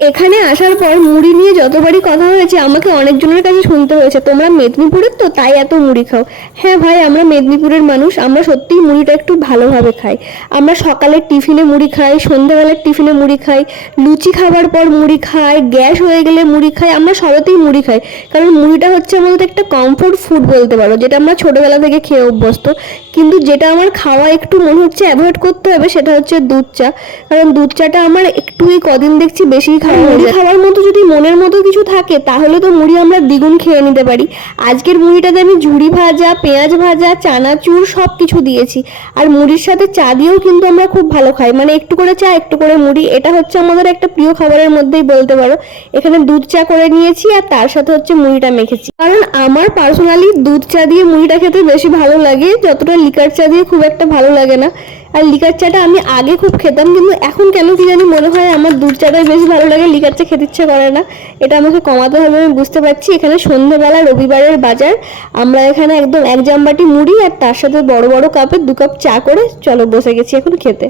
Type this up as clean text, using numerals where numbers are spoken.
এখানে আসার পর মুড়ি নিয়ে যতবারই কথা হয়েছে আমাকে অনেকজনের কাছে শুনতে হয়েছে, তোমরা মেদিনীপুরের তো তাই এত মুড়ি খাও। হ্যাঁ ভাই, আমরা মেদিনীপুরের মানুষ, আমরা সত্যিই মুড়িটা একটু ভালোভাবে খাই। আমরা সকালের টিফিনে মুড়ি খাই, সন্ধ্যাবেলার টিফিনে মুড়ি খাই, লুচি খাবার পর মুড়ি খাই, গ্যাস হয়ে গেলে মুড়ি খাই, আমরা সবেতেই মুড়ি খাই। কারণ মুড়িটা হচ্ছে আমাদের একটা কমফোর্ট ফুড বলতে পারো, যেটা আমরা ছোটোবেলা থেকে খেয়ে অভ্যস্ত। কিন্তু যেটা আমার খাওয়া একটু মনে হচ্ছে অ্যাভয়েড করতে হবে সেটা হচ্ছে দুধ চা। কারণ দুধ চাটা আমার একটু এই কদিন দেখছি বেশি খাওয়া হয়ে যায়। খাওয়ার মতো যদি মনের মতো কিছু থাকে তাহলে তো মুড়ি আমরা দ্বিগুণ খেয়ে নিতে পারি। আজকের মুড়িটাতে আমি ঝুড়ি ভাজা, পেঁয়াজ ভাজা, চানাচুর সব কিছু দিয়েছি। আর মুড়ির সাথে চা দিয়েও কিন্তু আমরা খুব ভালো খাই, মানে একটু করে চা একটু করে মুড়ি, এটা হচ্ছে আমাদের একটা প্রিয় খাবারের মধ্যেই বলতে পারো। এখানে দুধ চা করে নিয়েছি আর তার সাথে হচ্ছে মুড়িটা মেখেছি। কারণ আমার পার্সোনালি দুধ চা দিয়ে মুড়িটা খেতে বেশি ভালো লাগে, যতটা লিকার চা দিয়ে খুব একটা ভালো লাগে না। আর লিকার চাটা আমি আগে খুব খেতাম, কিন্তু এখন কেন কি জানি মনে হয় আমার দুধ চাটাই বেশি ভালো লাগে, লিকার চা খেতে ইচ্ছে করে না। এটা আমাকে কমাতে হবে, আমি বুঝতে পারছি। এখানে সন্ধ্যেবেলা রবিবারের বাজার, আমরা এখানে একদম এক জামবাটি মুড়ি আর তার সাথে বড় বড় কাপে 2 কাপ চা করে চলো বসে গেছি এখন খেতে।